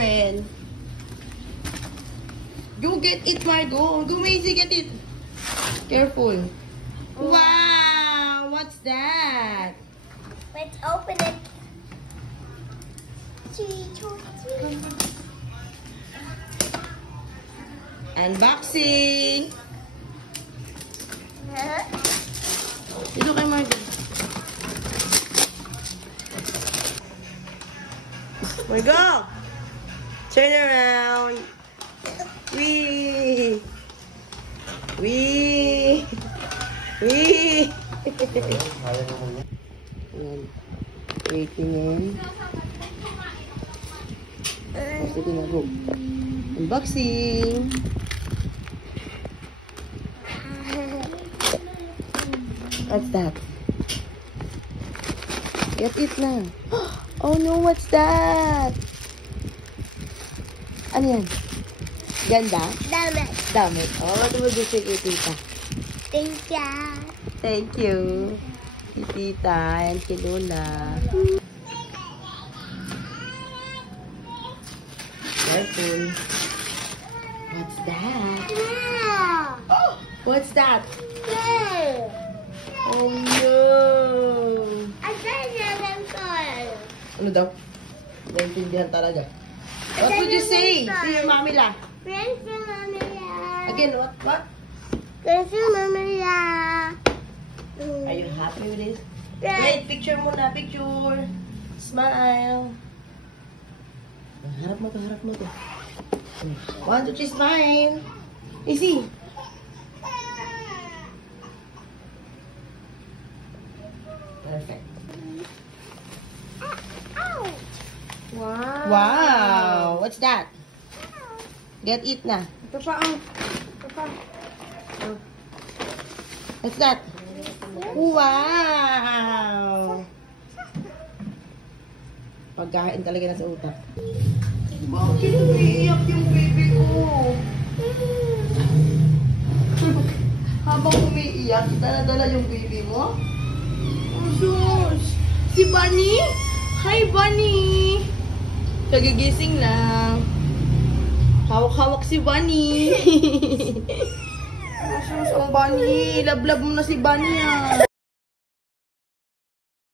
open. Go get it, Margo. Go, Maisie, get it. Careful. Wow! What's that? Let's open it. Unboxing. Dito kay Margo. Margo! Turn around. Wee! Wee! Wee! Ayan. Waiting in. Sige na, go. Unboxing! What's that? Get it na. Oh no, what's that? Ano yan? Ganda? Damit. Damit. Oh, what will you say kay tita? Thank ya. Thank you. Kay tita and kay Lola. Careful. What's that? Yeah. Oh, what's that? Yeah. Oh no. Ano daw? Naintindihan talaga. What would you say to your mommy la? Friends from Mamila. Again, what? What? Friends from Mamila. Are you happy with this? Yeah. Wait, picture muna, picture. Smile. Harap mo to, harap mo to. 1, 2, 3, smile. Easy. Perfect. Wow. Wow! What's that? Get it na. Ito pa ang. Ito pa. Oh. What's that? Wow! Pagkain talaga na sa utak. Bakit umiiyak yung baby ko? Habang umiiyak, dala-dala yung baby mo? Oh, sus! Si Bunny? Hi, Bunny! Kagigising lang. Hawak-hawak si Bunny. Oh, sus, ang Bunny. Love-love mo na si Bunny, ah.